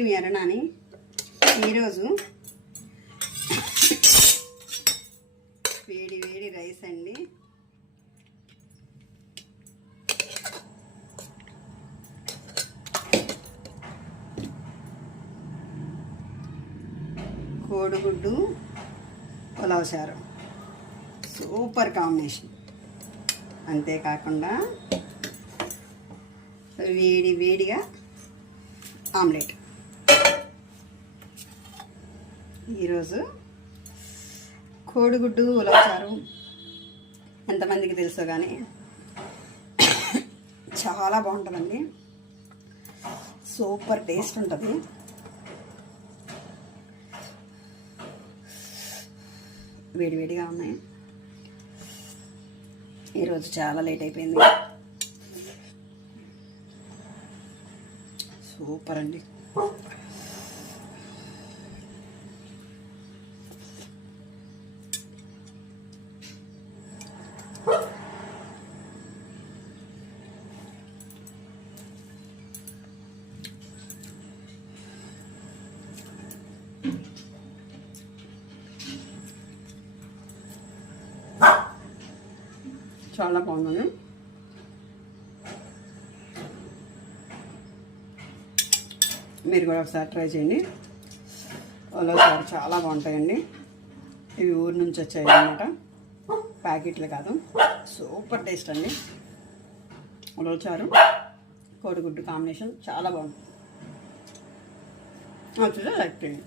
అండి మీ అరుణాని. ఈరోజు వేడి వేడి రైస్ అండి. కోడిగుడ్డు పులావ్ చారు సూపర్ కాంబినేషన్. అంతేకాకుండా వేడి వేడిగా ఆమ్లెట్. ఈరోజు కోడిగుడ్డు పులావ్ చారు ఎంతమందికి తెలుసో కానీ చాలా బాగుంటుందండి. సూపర్ టేస్ట్ ఉంటుంది. వేడివేడిగా ఉన్నాయి. ఈరోజు చాలా లేట్ అయిపోయింది. సూపర్ అండి. చాలా బాగుంది. మీరు కూడా ఒకసారి ట్రై చేయండి. ఉలవచారు చాలా బాగుంటాయండి. ఇవి ఊరి నుంచి వచ్చాయి అన్నమాట, ప్యాకెట్లు కాదు. సూపర్ టేస్ట్ అండి. ఉలవచారు కోడిగుడ్డు కాంబినేషన్ చాలా బాగుంటుంది. లైక్ చేయండి.